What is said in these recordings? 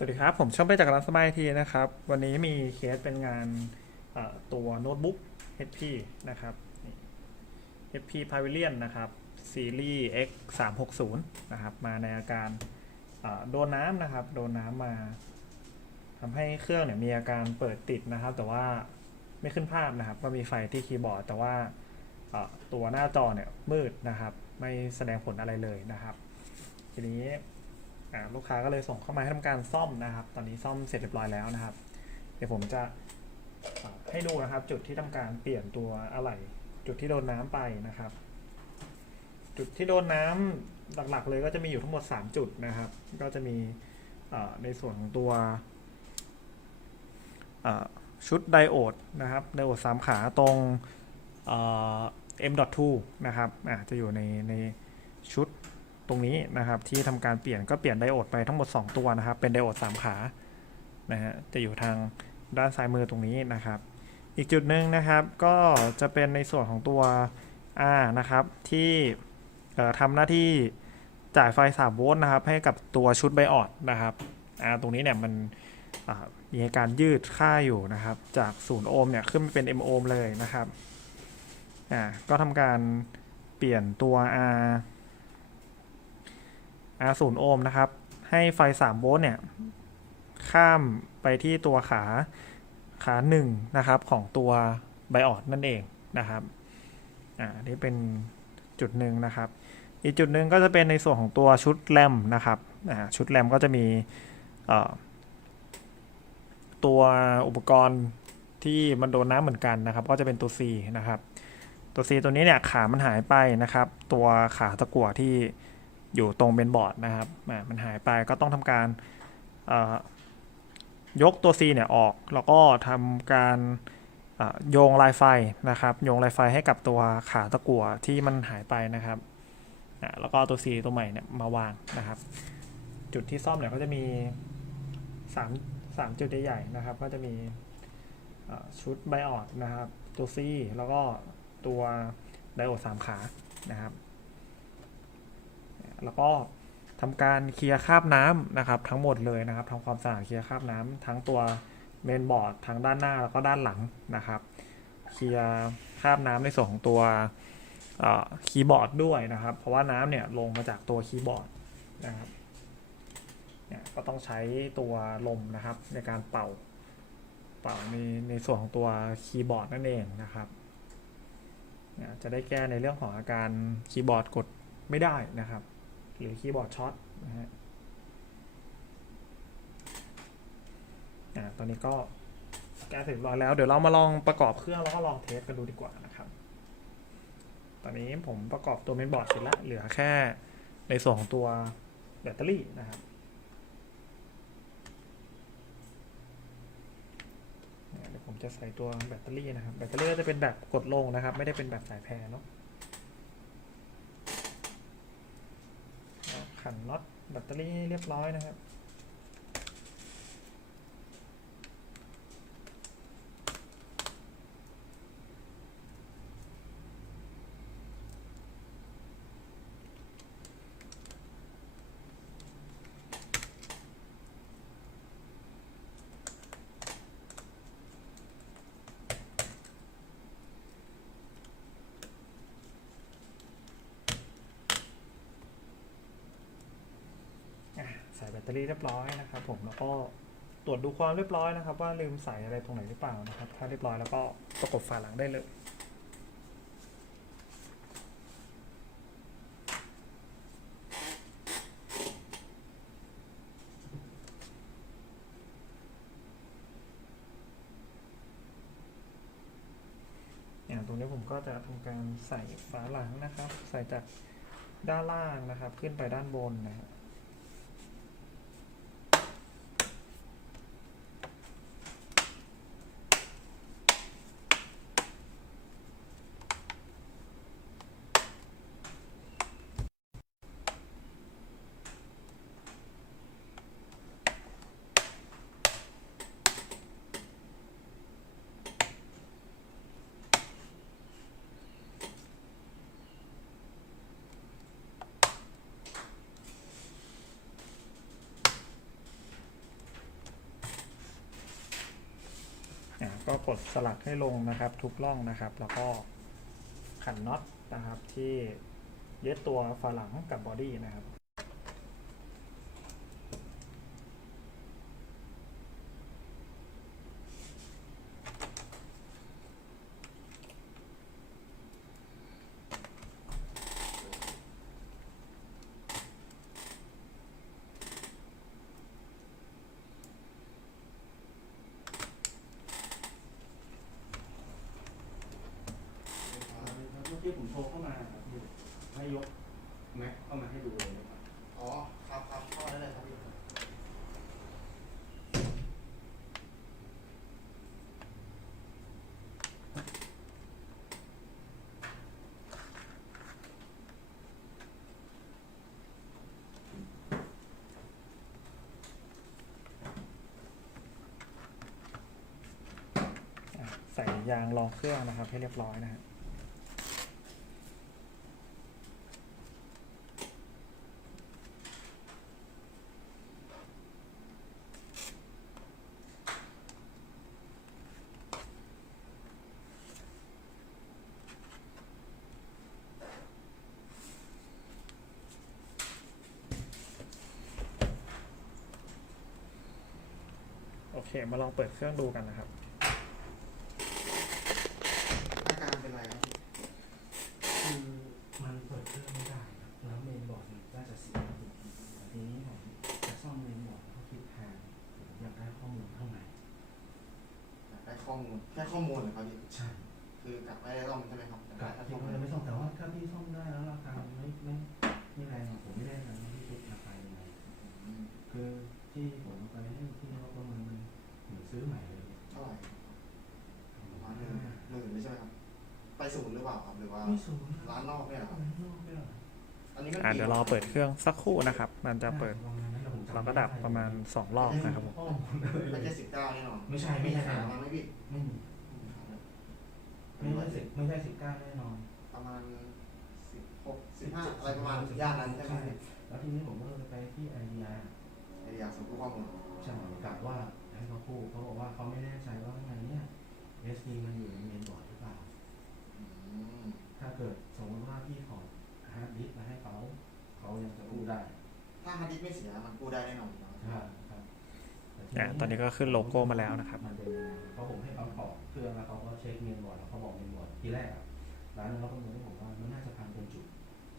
สวัสดีครับ ผมช่องไปจากร้านสบายทีนะครับ วันนี้มีเคสเป็นงานตัวโน้ตบุ๊ก HP นะครับ HP Pavilion นะครับซีรีส์ X 3 6 0นะครับ มาในอาการโดนน้ำนะครับ โดนน้ำมาทำให้เครื่องเนี่ยมีอาการเปิดติดนะครับ แต่ว่าไม่ขึ้นภาพนะครับ ก็มีไฟที่คีย์บอร์ด แต่ว่าตัวหน้าจอเนี่ยมืดนะครับ ไม่แสดงผลอะไรเลยนะครับ ทีนี้ ลูกค้าก็เลยส่งเข้ามาให้ทำการซ่อมนะครับ ตอนนี้ซ่อมเสร็จเรียบร้อยแล้วนะครับ เดี๋ยวผมจะให้ดูนะครับ จุดที่ทำการเปลี่ยนตัวอะไหล่จุดที่โดนน้ำไปนะครับ จุดที่โดนน้ำหลักๆ เลยก็จะมีอยู่ทั้งหมด 3 จุดนะครับ ก็จะมีในส่วนของตัวชุดไดโอดนะครับไดโอดสามขาตรง M.2 นะครับจะอยู่ในในชุด ตรงนี้นะครับที่ทำการเปลี่ยนก็เปลี่ยนไดโอดไปทั้งหมด 2 ตัวนะครับ เป็นไดโอด3ขานะฮะจะอยู่ทางด้านซ้ายมือตรงนี้นะครับ อีกจุดหนึ่งนะครับก็จะเป็นในส่วนของตัว R นะครับที่ทำหน้าที่จ่ายไฟ 3 โวลต์นะครับ ให้กับตัวชุดไบออดนะครับ R ตรงนี้เนี่ยมันมีการยืดค่าอยู่นะครับ จาก 0 โอห์มเนี่ยขึ้นมาเป็น m โอห์มเลยนะครับอ่าก็ทำการเปลี่ยนตัว R R 0 โอห์มนะครับ ให้ไฟ 3 โวลต์เนี่ย ข้ามไปที่ตัวขาขา1นะครับของตัวไบออดนั่นเองนะครับ อ่านี่เป็นจุดหนึ่งนะครับ อีกจุดหนึ่งก็จะเป็นในส่วนของตัวชุดแรมนะครับ อ่า ชุดแรมก็จะมีตัวอุปกรณ์ที่มันโดนน้ำเหมือนกันนะครับ ก็จะเป็นตัว C นะครับ ตัว C ตัวนี้เนี่ยขามันหายไปนะครับ ตัวขาตะกั่วที่ อยู่ตรงเบนบอร์ดนะครับมันหายไปก็ต้องทำการยกตัว C เนี่ยออก แล้วก็ทำการโยงลายไฟนะครับ โยงลายไฟให้กับตัวขาตะกั่วที่มันหายไปนะครับแล้วก็ตัว C ตัวใหม่เนี่ยมาวางนะครับ จุดที่ซ่อมเนี่ยก็จะมี3 3จุดใหญ่ๆนะครับ ก็จะมีชุดไบออดนะครับ ตัว C แล้วก็ตัวไดโอดสามขานะครับ แล้วก็ทำการเคลียร์คราบน้ำนะครับทั้งหมดเลยนะครับทำความสะอาดเคลียร์คราบน้ำทั้งตัวเมนบอร์ดทั้งด้านหน้าแล้วก็ด้านหลังนะครับเคลียร์คราบน้ำในส่วนของตัวคีย์บอร์ดด้วยนะครับ เพราะว่าน้ำเนี่ยลงมาจากตัวคีย์บอร์ดนะครับเนี่ยก็ต้องใช้ตัวลมนะครับ ในการเป่าเป่าในในส่วนของตัวคีย์บอร์ดนั่นเองนะครับเนี่ยจะได้แก้ในเรื่องของอาการคีย์บอร์ดกดไม่ได้นะครับ หรือคีย์บอร์ดช็อตนะฮะอ่าตอนนี้ก็แก้เสร็จเรียบร้อยแล้ว เดี๋ยวเรามาลองประกอบเครื่องแล้วก็ลองเทสกันดูดีกว่านะครับ ตอนนี้ผมประกอบตัวเมนบอร์ดเสร็จแล้วเหลือแค่ในส่วนของตัวแบตเตอรี่นะครับเนี่ยเดี๋ยวผมจะใส่ตัวแบตเตอรี่นะครับ แบตเตอรี่ก็จะเป็นแบบกดลงนะครับ ไม่ได้เป็นแบบสายแพรเนาะ ขันน็อตแบตเตอรี่ให้เรียบร้อยนะครับ ตเตอรี่เรียบร้อยนะครับ ผมแล้วก็ตรวจดูความเรียบร้อยนะครับ ว่าลืมใส่อะไรตรงไหนหรือเปล่านะครับ ถ้าเรียบร้อยแล้วก็ประกบฝาหลังได้เลยอย่างตรงนี้ผมก็จะทำการใส่ฝาหลังนะครับ ใส่จากด้านล่างนะครับ ขึ้นไปด้านบนนะครับ ก็กดสลักให้ลงนะครับ ทุกร่องนะครับ แล้วก็ขันน็อตนะครับที่ยึดตัวฝาหลังกับบอดี้นะครับ เมื่อกี้ผมโทรเข้ามาครับพี่ให้ยกแม็กเข้ามาให้ดูเลยนะครับอ๋อ ครับครับเข้าได้เลยครับพี่อะใส่ยางรองเครื่องนะครับ ให้เรียบร้อยนะฮะโเคมาลองเปิดเครื่องดูกันนะครับ อาการเป็นไรครับคือมันเปิดเครื่องไม่ได้ครับแล้วเมนบอร์ดมันน่าจะเสียอยู่ทีนี้ผมจะซ่อมเมนบอร์ดเขาคิดแพงผมอยากได้ข้อมูลข้างในอยากได้ข้อมูลแค่ข้อมูลเหรอครับพี่ใช่คือกลับไม่ได้ต้องใช่ไหมครับกับแค่ที่ข้อมูว่าจะไม่ซ่อมแต่ว่าถ้าพี่ซ่อมได้แล้วราคามันไม่ไม่ไม่แรงอะผมไม่ได้นะว่าพี่คิดราคายังไงอืมคือที่ผมเอาไปให้ที่เขาประเมิน เหมือนซื้อใหม่เลยเท่าไหร่ประมาณหนึ่งหมื่นไม่ใช่ไหมครับ ไปศูนย์หรือเปล่าครับหรือว่า ไม่สูงร้านนอกเนี่ยเหรอครับร้านนอกเนี่ยเหรออันนี้มันอะเดี๋ยวรอเปิดเครื่องสักครู่นะครับ มันจะเปิดประมาณนั้นแต่ผมจำเราก็ดับประมาณ 2 รอบนะครับผมข้อมูลอะไรเลไม่ยใช่สิบเก้าแน่นอนไม่ใช่ไม่ใช่ขายมาไม่ผิดไม่มีไม่ใช่สิบไม่ใช่สิบเก้าแน่นอนประมาณสิบหกสิบห้าอะไรประมาณย่านนั้นใช่ไหมพี่แล้วทีนี้ผมก็เลยไปที่ไอเดียไอเดียส่งข้อมูลใช่กะว่า ให้เขาพูดเขาบอกว่าเขาไม่แน่ใจว่าข้างในเนี่ย SD มันอยู่ในเมนบอร์ดหรือเปล่า อืมถ้าเกิดสมมติว่าพี่ขอฮาร์ดดิสก์มาให้เขาเขายังจะพูดได้ถ้าฮาร์ดดิสก์ไม่เสียมันกู้ได้แน่นอนครับครับครับอะตอนนี้ก็ขึ้นโลโก้มาแล้วนะครับ มันเป็นยังไงเพราะผมให้เขาขอเครื่องแล้วเขาก็เช็คเมนบอร์ดแล้วเขาบอกเมนบอร์ดทีแรกอะร้านนั้นเขาประเมินให้ผมว่ามันน่าจะพังเป็นจุด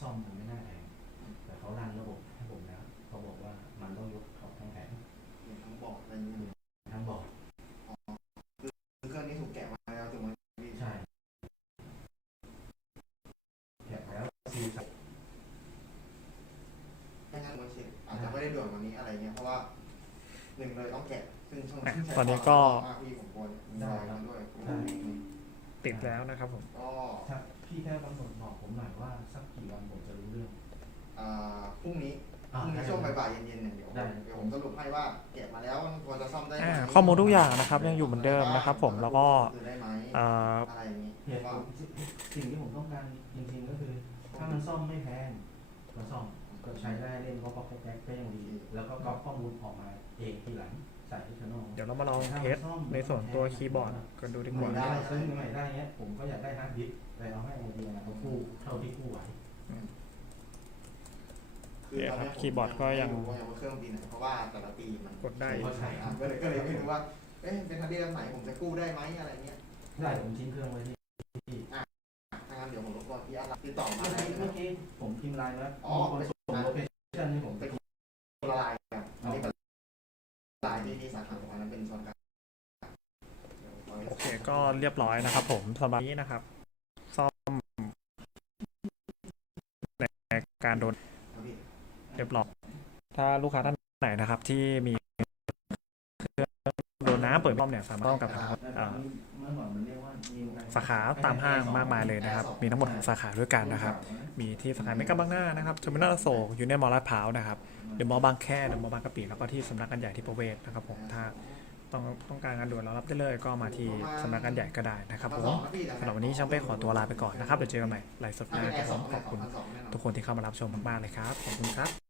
ซ่อมมันไม่น่าแพงแต่เขารันระบบให้ผมแล้วเขาบอกว่ามันต้องยกเขาทั้งแผงเห็นทั้งบอกอะไรอย่างเงี้ย ทั้งบอร์ด เครื่องนี้ถูกแกะมาแล้วถูกไหมพี่ ใช่แกะแล้วซีสับ ไม่งั้นมันเช็คอาจจะ ไม่ได้ด่วนกวันนี้อะไรเงี้ยเพราะว่าหนึ่งเลยต้องแกะซึ่งช่องอะซึ่งใช้ตอนนี้ก็ ความมากพี่ผมกลัวมีรอยมาด้วยผมติดแล้วนะครับผม ก็ถ้าพี่แค่กำหนดบอกผมหน่อยว่าสักกี่วันผมจะรู้เรื่อง อ่าพรุ่งนี้พอ่ารุ่งนี้ได้ช่วงบ่ายๆเย็นๆเนี่ยเดี๋ยวได้ เดี๋ยวผมสรุปให้ว่าแกะมาแล้วมันควรจะซ่อมได้ไหมอ่าข้อมูลทุกอย่างนะครับยังอยู่เหมือนเดิมนะครับผมแล้วก็คือได้ไหมเอ่ออะไรอย่างงี้เหตุผว่า ลสิ่งที่ผมต้องการจริงๆก็คือ ถ้ามันซ่อมไม่แพงก็ซ่อม ก็ใช้ได้เล่นก็ป๊อกแป๊กก็ยังดี แล้วก็ก๊อปข้อมูลออกมาเองทีหลังใส่ที่ช n น l เดี๋ยวเรามาลองเทสในส่วนตัวคีย์บอร์ดกันดูดีกใหม่ว่าได้ซื้อใหม่ได้เนี้ยผมก็อยากได้ฮาร์ดดิสก์แต่เอาให้ไอเดียเขากู้เท่าที่กู้ไหวคือตอนนี้ผมคีย์บอร์ดก็ยังไม่รู้ว่าเครื่องปีไหนเพราะว่าแต่ละปีมันกดได้ผมก็ใช้อ่าก็เลยก็เลยไม่รู้ว่าเอ๊ะเป็นทันทีไหนผมจะกู้ได้ไหมอะไรเงี้ยได้ผมทิ้งเครื่องไว้ที่ถ้างั้นเดี๋ยวผมรบกวนพี่อาร์ติดต่อมาเมื่อได้กี้นะคเมื่รัอบกี้ผมพิมพ์ไลน์แล้วอ๋อ มีคนส่งโลเคชั่นที่ผมเป็นคนละลายกันอันนี้เป็นลายที่ที่สาขาของอันนั้นเป็นส่วนกลางโอเคก็เรียบร้อยนะครับผมสำหรับนี้นะครับ ซ่อมในการโดนเรียบร้อยถ้าลูกค้าท่านไหนนะครับที่มีำเปิดซ่อมเนี่ยสามารถต้องกับทางเอ่อเมื่อก่อนมันเรียกว่า New สาขาตามห้างมากมายเลยนะครับ มีทั้งหมด6สาขาด้วยกันนะครับ มีที่สาขาเมกะบางหน้านะครับเทอร์มินอลอโศกยูเนียนมอลลาดพร้าวนะครับเดอะมอลล์บางแคเดอะมอลล์บางกะปิแล้วก็ที่สำนักงานใหญ่ที่ประเวศนะครับผมถ้าต้องต้องการงานด่วนเรารับได้เลยก็มาที่สำนักงานใหญ่ก็ได้นะครับผมสำหรับวันนี้ช่างเป้ขอตัวลาไปก่อนนะครับเดี๋ยวเจอกันใหม่ไลฟ์สดหน้าครับผมขอบคุณทุกคนที่เข้ามารับชมมากๆเลยครับขอบคุณครับ